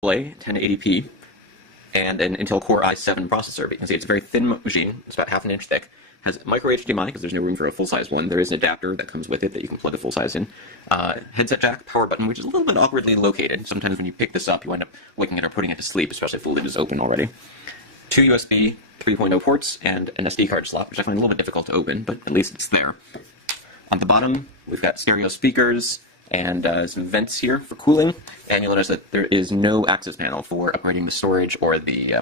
display, 1080p, and an Intel Core i7 processor. But you can see it's a very thin machine. It's about half an inch thick. Has micro HDMI because there's no room for a full-size one. There is an adapter that comes with it that you can plug a full size in. Headset jack, power button, which is a little bit awkwardly located. Sometimes when you pick this up, you end up waking it or putting it to sleep, especially if the lid is open already. Two USB 3.0 ports and an SD card slot, which I find a little bit difficult to open, but at least it's there. On the bottom, we've got stereo speakers and some vents here for cooling, and you'll notice that there is no access panel for upgrading the storage or the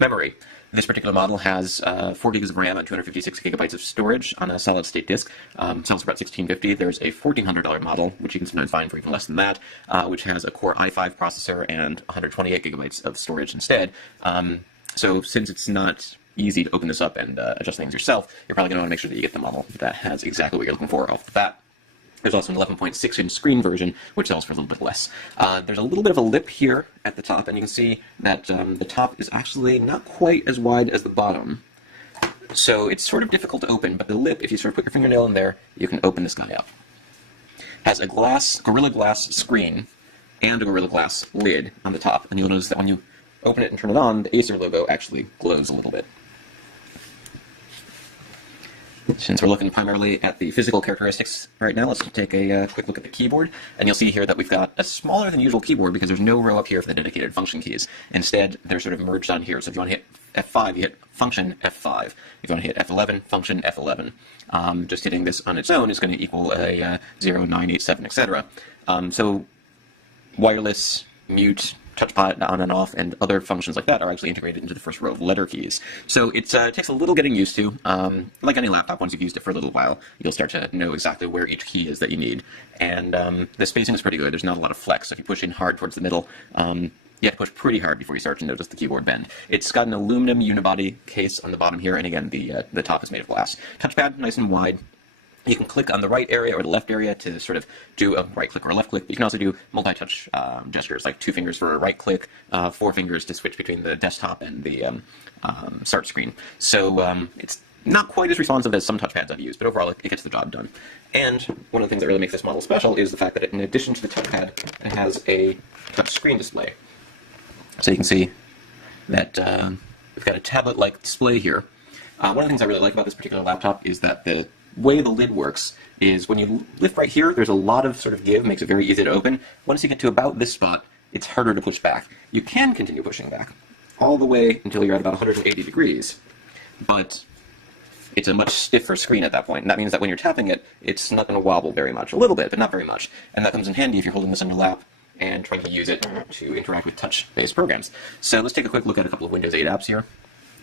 memory. This particular model has 4 gigs of RAM and 256 gigabytes of storage on a solid-state disk. Sells for about $1,650. There's a $1,400 model, which you can sometimes find for even less than that, which has a Core i5 processor and 128 gigabytes of storage instead. So since it's not easy to open this up and adjust things yourself, you're probably going to want to make sure that you get the model that has exactly what you're looking for off the bat. There's also an 11.6-inch screen version, which sells for a little bit less. There's a little bit of a lip here at the top, and you can see that the top is actually not quite as wide as the bottom. So it's sort of difficult to open, but the lip, if you sort of put your fingernail in there, you can open this guy up. Has a Gorilla Glass screen and a Gorilla Glass lid on the top, and you'll notice that when you open it and turn it on, the Acer logo actually glows a little bit. Since we're looking primarily at the physical characteristics right now, let's take a quick look at the keyboard. And you'll see here that we've got a smaller than usual keyboard because there's no row up here for the dedicated function keys. Instead, they're sort of merged on here. So if you want to hit F5, you hit function F5. If you want to hit F11, function F11. Just hitting this on its own is going to equal a 0, 9, 8, 7, etc. So wireless, mute, touchpad on and off, and other functions like that are actually integrated into the first row of letter keys. So it takes a little getting used to. Like any laptop, once you've used it for a little while, you'll start to know exactly where each key is that you need. And the spacing is pretty good. There's not a lot of flex. So if you push in hard towards the middle, you have to push pretty hard before you start to notice the keyboard bend. It's got an aluminum unibody case on the bottom here, and again, the top is made of glass. Touchpad, nice and wide. You can click on the right area or the left area to sort of do a right click or a left click, but you can also do multi-touch gestures, like 2 fingers for a right click, 4 fingers to switch between the desktop and the start screen. So it's not quite as responsive as some touchpads I've used, but overall it gets the job done. And one of the things that really makes this model special is the fact that in addition to the touchpad, it has a touch screen display. So you can see that we've got a tablet-like display here. One of the things I really like about this particular laptop is that the way the lid works is when you lift right here, there's a lot of sort of give, makes it very easy to open. Once you get to about this spot, it's harder to push back. You can continue pushing back all the way until you're at about 180 degrees, but it's a much stiffer screen at that point, and that means that when you're tapping it, it's not going to wobble very much. A little bit, but not very much. And that comes in handy if you're holding this on your lap and trying to use it to interact with touch-based programs. So let's take a quick look at a couple of Windows 8 apps here.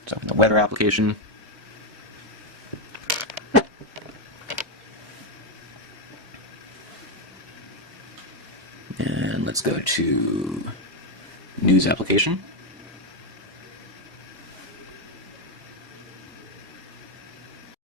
So the weather application. And let's go to news application.